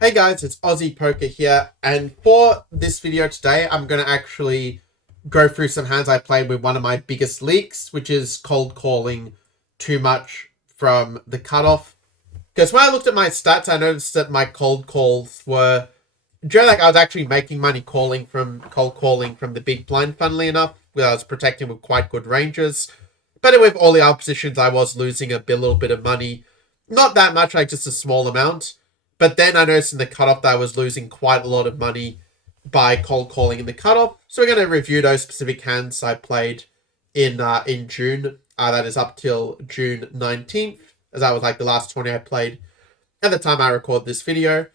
Hey guys, it's Aussie Poker here, and for this video today, I'm going to actually go through some hands I played with one of my biggest leaks, which is cold calling too much from the cutoff. Because when I looked at my stats, I noticed that my cold calls were, generally, like I was actually making money cold calling from the big blind, funnily enough, where I was protecting with quite good ranges. But with all the other positions, I was losing a little bit of money. Not that much, like just a small amount. But then I noticed in the cutoff that I was losing quite a lot of money by cold calling in the cutoff. So we're going to review those specific hands I played in June. That is up till June 19th, as that was like the last 20 I played at the time I record this video.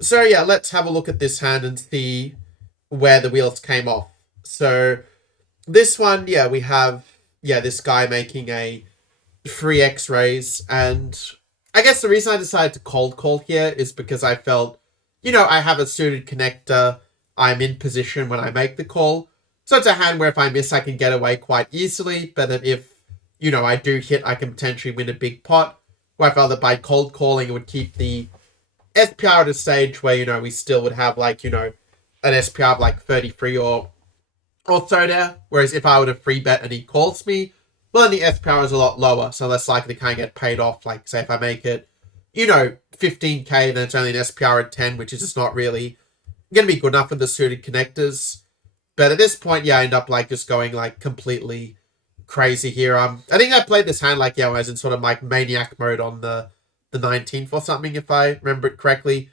So yeah, let's have a look at this hand and see where the wheels came off. So this one, yeah, we have this guy making a 3x raise, and I guess the reason I decided to cold call here is because I felt, I have a suited connector. I'm in position when I make the call. So it's a hand where if I miss, I can get away quite easily. But then if, I do hit, I can potentially win a big pot. Where I felt that by cold calling, it would keep the SPR at a stage where, we still would have an SPR of like 33 or so there. Whereas if I were to free bet and he calls me, well, then the SPR is a lot lower, so less likely to kind of get paid off. Like, say, if I make it, 15k, then it's only an SPR at 10, which is just not really going to be good enough for the suited connectors. But at this point, I end up, just going, completely crazy here. I think I played this hand, I was in sort of, maniac mode on the 19th or something, if I remember it correctly.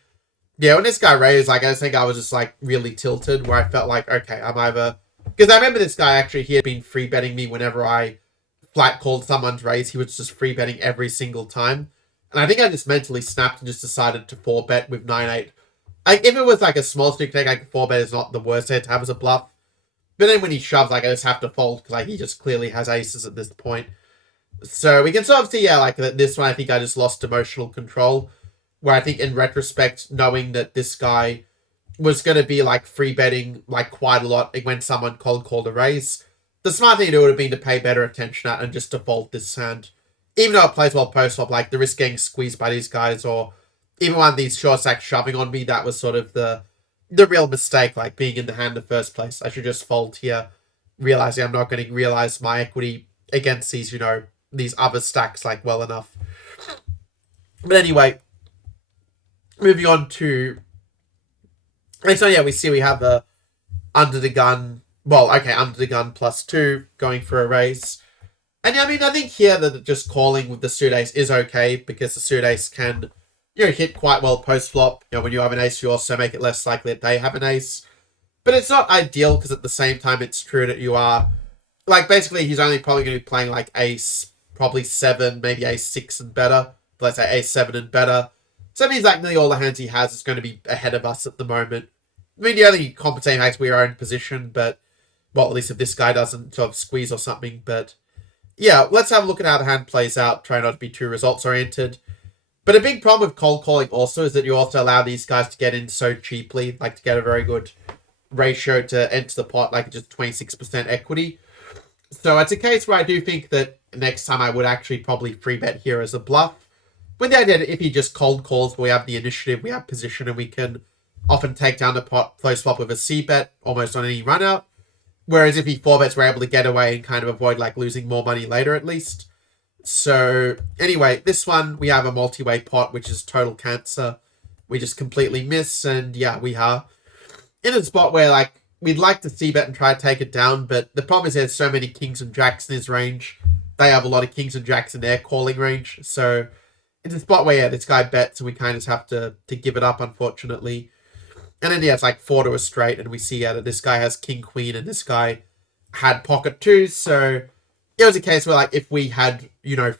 Yeah, when this guy raised, I just think I was just, really tilted, where I felt like, okay, I'm either... Because I remember this guy, actually, he had been free betting me whenever I flat called someone's raise. He was just free betting every single time. And I think I just mentally snapped and just decided to 4-bet with 9-8. If it was a small stick take, 4-bet is not the worst hand to have as a bluff. But then when he shoves, I just have to fold because he just clearly has aces at this point. So we can sort of see, that this one, I think I just lost emotional control. Where I think in retrospect, knowing that this guy was going to be free betting quite a lot when someone cold called a raise, the smart thing to do would have been to pay better attention at and just default this hand. Even though it plays well post-flop, the risk getting squeezed by these guys, or even one of these short stacks shoving on me, that was sort of the real mistake, being in the hand in the first place. I should just fold here, realizing I'm not going to realize my equity against these, these other stacks, well enough. But anyway, moving on to... And so, we see we have a under the gun... Well, okay, under the gun +2, going for a raise. And I think here that just calling with the suit ace is okay, because the suit ace can, hit quite well post-flop. When you have an ace, you also make it less likely that they have an ace. But it's not ideal, because at the same time, it's true that you are, basically, he's only probably going to be playing, ace, probably 7, maybe ace 6 and better. But let's say ace 7 and better. So that means, nearly all the hands he has is going to be ahead of us at the moment. The only compensating ace we are in position, but... Well, at least if this guy doesn't sort of squeeze or something. But yeah, let's have a look at how the hand plays out. Try not to be too results-oriented. But a big problem with cold calling also is that you also allow these guys to get in so cheaply. To get a very good ratio to enter the pot, just 26% equity. So it's a case where I do think that next time I would actually probably free bet here as a bluff. With the idea that if he just cold calls, we have the initiative, we have position, and we can often take down the pot close flop with a C-bet almost on any run out. Whereas if he 4-bets, we're able to get away and kind of avoid, losing more money later, at least. So, anyway, this one, we have a multi-way pot, which is total cancer. We just completely miss, and yeah, we are in a spot where, we'd like to C-bet and try to take it down, but the problem is there's so many kings and jacks in his range. They have a lot of kings and jacks in their calling range, so it's a spot where, this guy bets, and we kind of just have to give it up, unfortunately. And then, it's 4 to a straight, and we see that this guy has king, queen, and this guy had pocket 2s, so it was a case where, if we had,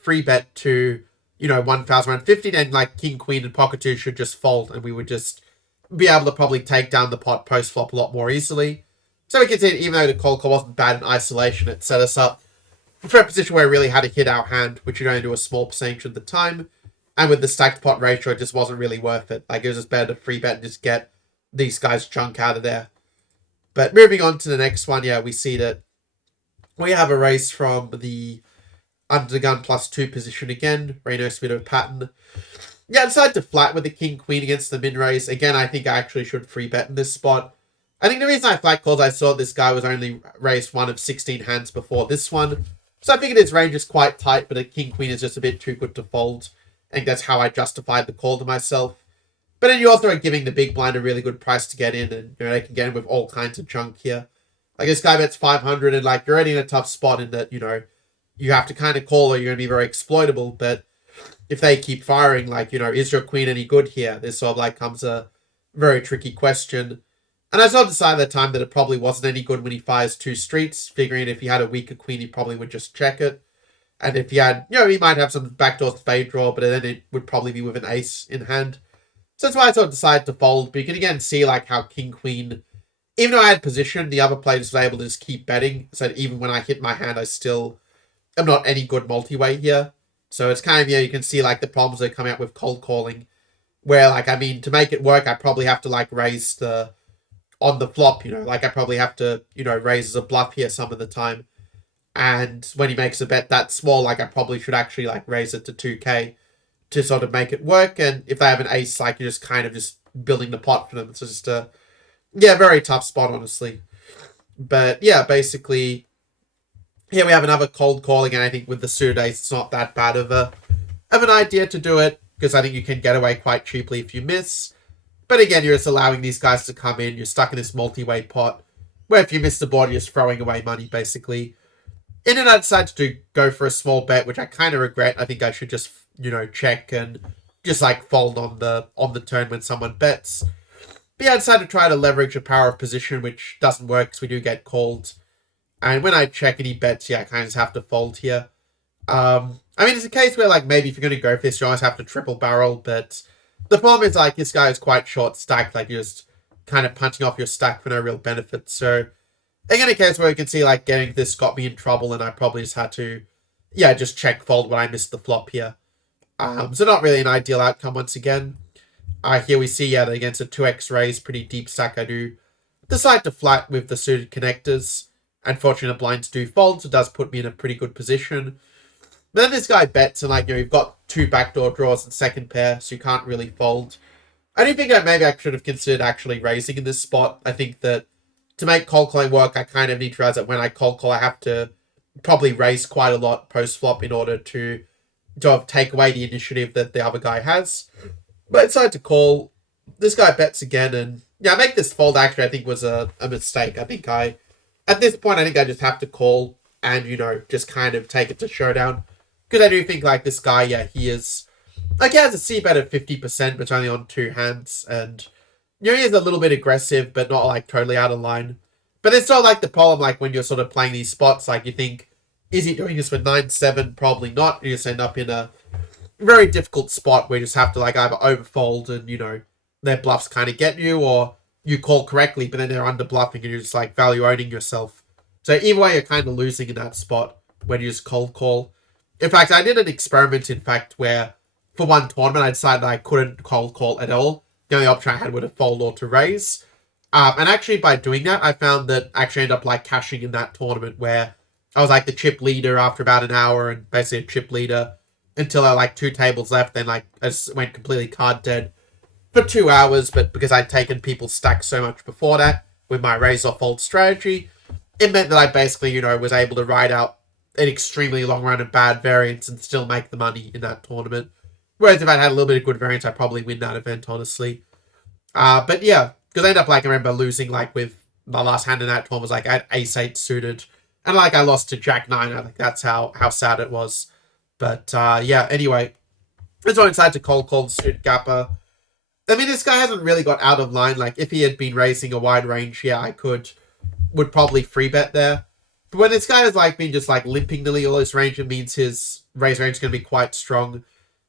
free bet to, 1,150, then, king, queen, and pocket 2 should just fold, and we would just be able to probably take down the pot post-flop a lot more easily. So we can see, even though the cold call wasn't bad in isolation, it set us up for a position where we really had to hit our hand, which would only do a small percentage at the time, and with the stacked pot ratio, it just wasn't really worth it. It was just better to free bet and just get these guys chunk out of there. But moving on to the next one, we see that we have a race from the under the gun +2 position again. Very nice bit of a pattern. Yeah, I decided to flat with the king queen against the min raise. Again, I think I actually should free bet in this spot. I think the reason I flat called, I saw this guy was only raised one of 16 hands before this one. So I figured his range is quite tight, but a king queen is just a bit too good to fold. I think that's how I justified the call to myself. But then you also are giving the big blind a really good price to get in, and they can get in with all kinds of junk here. Like this guy bets 500, and like you're already in a tough spot in that, you have to kind of call or you're going to be very exploitable. But if they keep firing, like, is your queen any good here? This sort of like comes a very tricky question. And I sort of decided at the time that it probably wasn't any good when he fires two streets, figuring if he had a weaker queen, he probably would just check it. And if he had, he might have some backdoor spade draw, but then it would probably be with an ace in hand. So that's why I sort of decided to fold. But you can again see like how king, queen, even though I had position, the other players were able to just keep betting. So that even when I hit my hand, I still am not any good multi-way here. So it's kind of, you can see like the problems that come out with cold calling. Where like, to make it work, I probably have to like raise on the flop, like I probably have to, raise as a bluff here some of the time. And when he makes a bet that small, like I probably should actually like raise it to 2k to sort of make it work. And if they have an ace, like you're just kind of just building the pot for them. It's just very tough spot, honestly. But yeah, basically, here we have another cold calling, and I think with the suited ace, it's not that bad of an idea to do it, because I think you can get away quite cheaply if you miss. But again, you're just allowing these guys to come in. You're stuck in this multi-way pot, where if you miss the board, you're just throwing away money, basically. And then I decided to go for a small bet, which I kind of regret. I think I should just, check and just like fold on the turn when someone bets. But yeah, I decided to try to leverage the power of position, which doesn't work because we do get called. And when I check and he bets, I kind of just have to fold here. It's a case where like maybe if you're going to go for this, you always have to triple barrel. But the problem is like this guy is quite short stacked. Like you're just kind of punching off your stack for no real benefit. So again, a case where you can see like getting this got me in trouble, and I probably just had to, just check fold when I missed the flop here. So not really an ideal outcome once again. Here we see, that against a 2x raise, pretty deep stack, I do decide to flat with the suited connectors. Unfortunately, the blinds do fold, so it does put me in a pretty good position. But then this guy bets, and you've got two backdoor draws and second pair, so you can't really fold. I do think that maybe I should have considered actually raising in this spot. I think that to make cold calling work, I kind of need to realize that when I cold call, I have to probably raise quite a lot post-flop in order to take away the initiative that the other guy has. But I decided to call. This guy bets again, and make this fold actually I think was a mistake. At this point, I think I just have to call and, just kind of take it to showdown. Because I do think, like, this guy, he is, he has a C-bet of 50%, but only on two hands. And, he is a little bit aggressive, but not, like, totally out of line. But it's not, like, the problem, like, when you're sort of playing these spots, like, you think, is he doing this with 9-7? Probably not. You just end up in a very difficult spot where you just have to, like, either overfold and, their bluffs kind of get you, or you call correctly, but then they're under bluffing and you're just, like, value owning yourself. So either way, you're kind of losing in that spot when you just cold call. In fact, I did an experiment, where for one tournament, I decided I couldn't cold call at all. The only option I had was to fold or to raise. And actually, by doing that, I found that I actually ended up, like, cashing in that tournament where I was, like, the chip leader after about an hour and basically a chip leader until I had, like, 2 tables left. Then, like, I just went completely card dead for 2 hours. But because I'd taken people's stacks so much before that with my raise or fold strategy, it meant that I basically, was able to ride out an extremely long run of bad variance and still make the money in that tournament. Whereas if I'd had a little bit of good variance, I'd probably win that event, honestly. But yeah, because I ended up, like, I remember losing, like, with my last hand in that tournament was, like, I had ace-8 suited. And, like, I lost to jack-9. I think that's how sad it was. But, anyway. That's why I decided to cold call the suited gapper. I mean, this guy hasn't really got out of line. Like, if he had been raising a wide range, I would probably free bet there. But when this guy has, like, been just, like, limping nearly all his range, it means his raise range is going to be quite strong.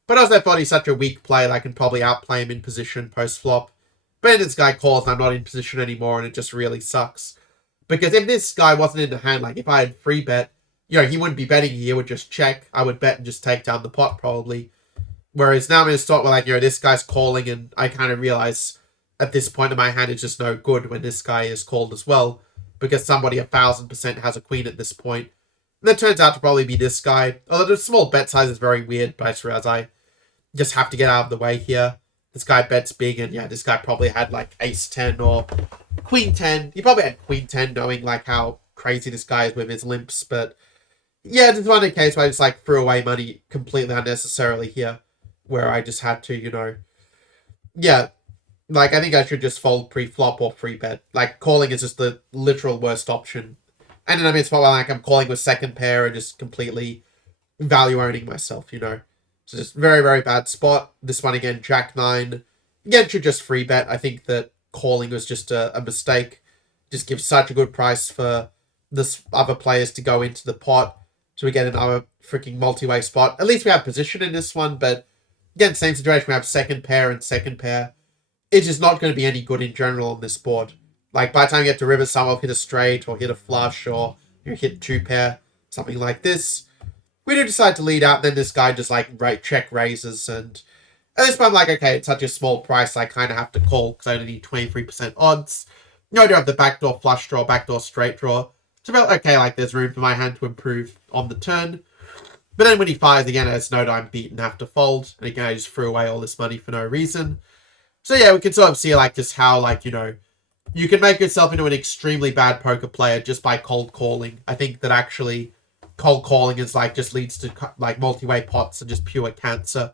But also I thought he's such a weak player that I can probably outplay him in position post-flop. But then this guy calls and I'm not in position anymore, and it just really sucks. Because if this guy wasn't in the hand, like, if I had free bet, he wouldn't be betting, he would just check. I would bet and just take down the pot, probably. Whereas now I'm in a spot where, like, this guy's calling, and I kind of realize at this point in my hand it's just no good when this guy is called as well. Because somebody 1,000% has a queen at this point. And that turns out to probably be this guy. Although the small bet size is very weird, but I just realize just have to get out of the way here. This guy bets big, and yeah, this guy probably had like ace-10 or queen-10. He probably had queen-10, knowing like how crazy this guy is with his limps. But yeah, this one case where I just like threw away money completely unnecessarily here, where I just had to, yeah, like I think I should just fold pre-flop or free bet. Like calling is just the literal worst option. And then I mean, it's probably like I'm calling with second pair and just completely value owning myself. So just very, very bad spot. This one again, Jack 9. Again, should just free bet. I think that calling was just a mistake. Just gives such a good price for this other players to go into the pot. So we get another freaking multi-way spot. At least we have position in this one, but again, same situation. We have second pair and second pair. It's just not going to be any good in general on this board. Like by the time you get to river, someone will hit a straight or hit a flush or you hit two pair, something like this. We do decide to lead out, then this guy just like check raises, and at this point I'm like, okay, it's such a small price, I kind of have to call because I only need 23% odds. I do have the backdoor flush draw, backdoor straight draw. So I felt okay, like there's room for my hand to improve on the turn. But then when he fires again, I just know that I'm beaten, have to fold. And again, I just threw away all this money for no reason. So yeah, we can sort of see like just how like, you can make yourself into an extremely bad poker player just by cold calling. I think that actually cold calling is like just leads to like multi-way pots and just pure cancer.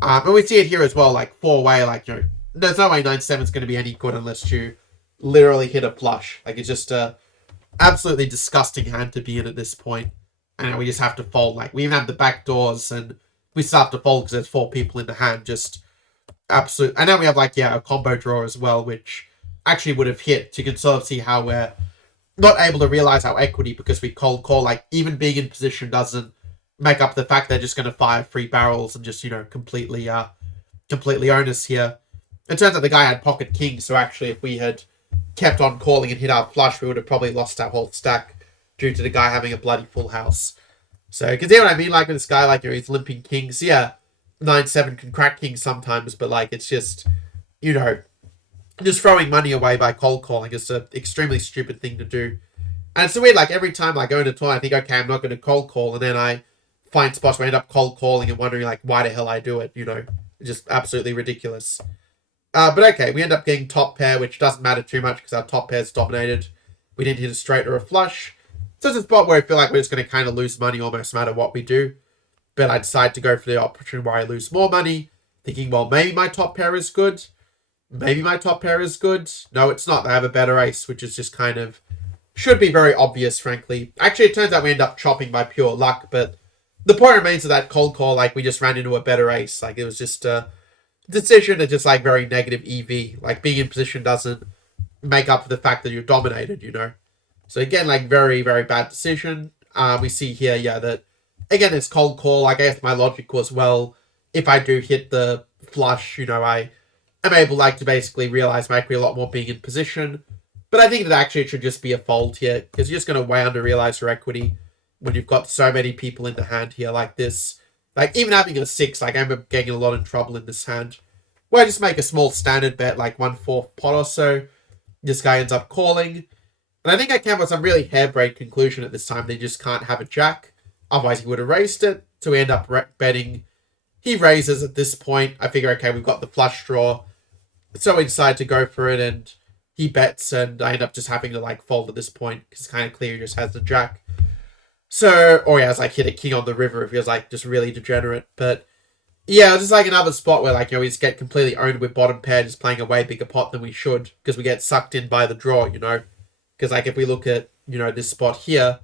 And we see it here as well, like four-way, like, there's no way 9-7 is going to be any good unless you literally hit a flush. Like it's just a absolutely disgusting hand to be in at this point. And we just have to fold. Like we even have the back doors and we still have to fold because there's 4 people in the hand. Just absolute. And then we have like, yeah, a combo draw as well, which actually would have hit. So you can sort of see how we're not able to realize our equity because we cold call. Like even being in position doesn't make up the fact they're just going to fire 3 barrels and just, completely own us here. It turns out the guy had pocket king, so actually if we had kept on calling and hit our flush, we would have probably lost our whole stack due to the guy having a bloody full house. So you can see what I mean, like with this guy, like he's limping kings. Yeah, 9-7 can crack kings sometimes, but like it's just, just throwing money away by cold calling is an extremely stupid thing to do. And it's so weird, like every time I go into tour, I think, okay, I'm not going to cold call, and then I find spots where I end up cold calling and wondering like why the hell I do it, It's just absolutely ridiculous. But okay, we end up getting top pair, which doesn't matter too much because our top pair's dominated. We didn't hit a straight or a flush. So it's a spot where I feel like we're just going to kind of lose money almost no matter what we do. But I decide to go for the option where I lose more money, thinking, well, maybe my top pair is good. Maybe my top pair is good. No, it's not. They have a better ace, which is just kind of should be very obvious, frankly. Actually, it turns out we end up chopping by pure luck, but the point remains of that cold call, like we just ran into a better ace. Like it was just a decision that's just like very negative EV. Like being in position doesn't make up for the fact that you're dominated. So again, like very, very bad decision. We see here, yeah, that again, it's cold call. I guess my logic was, well, if I do hit the flush, I am able like to basically realize my equity a lot more being in position. But I think that actually it should just be a fold here because you're just going to way under realize your equity when you've got so many people in the hand here like this. Like even having a 6, like I'm getting a lot of trouble in this hand. Where I just make a small standard bet, like 1/4 pot or so. This guy ends up calling. And I think I came with some really harebrained conclusion at this time. They just can't have a jack. Otherwise he would have raised it. So we end up betting. He raises at this point. I figure, okay, we've got the flush draw. So we decide to go for it and he bets and I end up just having to like fold at this point because it's kind of clear he just has the jack. So, or he has like hit a king on the river if he was like just really degenerate. But yeah, it's just like another spot where like, we just get completely owned with bottom pair, just playing a way bigger pot than we should because we get sucked in by the draw, Because like if we look at, this spot here,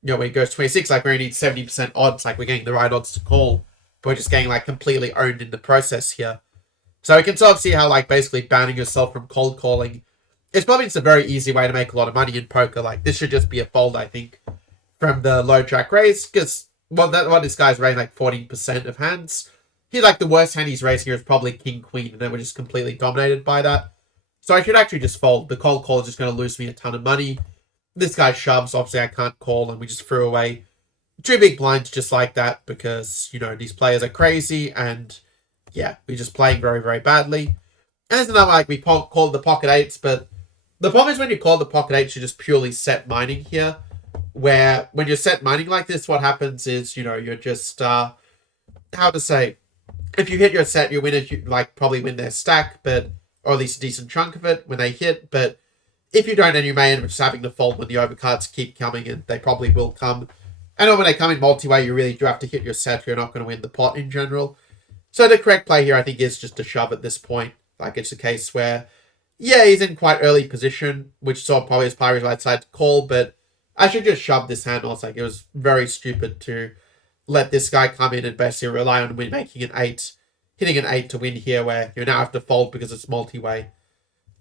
when it goes 26, like we only need 70% odds, like we're getting the right odds to call. But we're just getting like completely owned in the process here. So we can sort of see how like basically banning yourself from cold calling is probably just a very easy way to make a lot of money in poker. Like this should just be a fold, I think, from the low jack raise. Because this guy's raising like 14% of hands. He's like the worst hand he's raising here is probably king queen, and then we're just completely dominated by that. So I should actually just fold. The cold call is just going to lose me a ton of money. This guy shoves. Obviously, I can't call, and we just threw away 2 big blinds just like that because, these players are crazy, and yeah, we're just playing very, very badly. And there's another, like, we called the pocket 8s, but the problem is when you call the pocket 8s, you're just purely set mining here, where when you're set mining like this, what happens is, you're just, how to say, if you hit your set, your winners like probably win their stack, but or at least a decent chunk of it when they hit. But if you don't, then you may end up just having to fold when the overcards keep coming, and they probably will come. And when they come in multi-way, you really do have to hit your set. You're not going to win the pot in general. So the correct play here, I think, is just to shove at this point. Like, it's a case where, yeah, he's in quite early position, which saw probably his player right side to call, but I should just shove this hand. Also, like, it was very stupid to let this guy come in and basically rely on making an 8, hitting an 8 to win here, where you now have to fold because it's multi-way.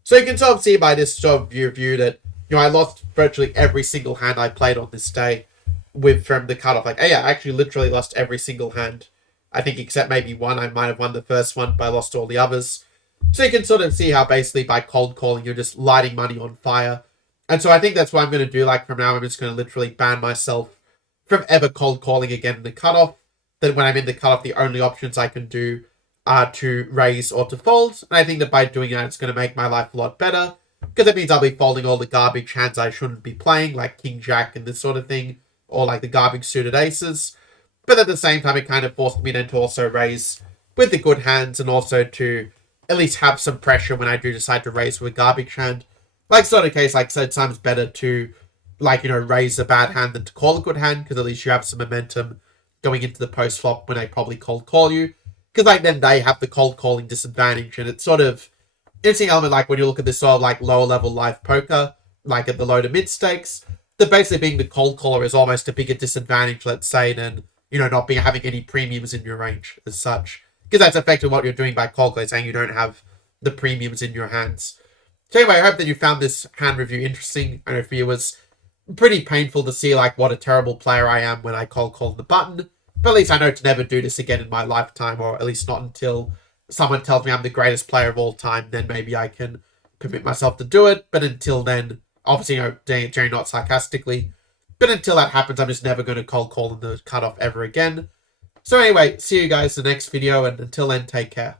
So you can sort of see by this sort of view that, I lost virtually every single hand I played on this day from the cutoff. Like, yeah, I actually literally lost every single hand. I think except maybe one, I might have won the first one, but I lost all the others. So you can sort of see how basically by cold calling, you're just lighting money on fire. And so I think that's what I'm going to do. Like, from now, I'm just going to literally ban myself from ever cold calling again in the cutoff. Then when I'm in the cutoff, the only options I can do are to raise or to fold. And I think that by doing that, it's going to make my life a lot better, because it means I'll be folding all the garbage hands I shouldn't be playing, like King Jack and this sort of thing, or like the garbage suited aces. But at the same time, it kind of forced me then to also raise with the good hands, and also to at least have some pressure when I do decide to raise with a garbage hand. Like, sort of case, like I said, sometimes better to, like, raise a bad hand than to call a good hand, because at least you have some momentum going into the post flop when they probably cold call you. Because, like, then they have the cold calling disadvantage, and it's sort of interesting element, like, when you look at this sort of, like, lower level live poker, like at the low to mid stakes, that basically being the cold caller is almost a bigger disadvantage, let's say, than, not having any premiums in your range as such. Because that's effectively what you're doing by cold calling, saying you don't have the premiums in your hands. So anyway, I hope that you found this hand review interesting. I know for you it was pretty painful to see, like, what a terrible player I am when I cold call the button. But at least I know to never do this again in my lifetime, or at least not until someone tells me I'm the greatest player of all time. Then maybe I can permit myself to do it. But until then, obviously, Jerry, not sarcastically. But until that happens, I'm just never going to cold call in the cutoff ever again. So anyway, see you guys in the next video, and until then, take care.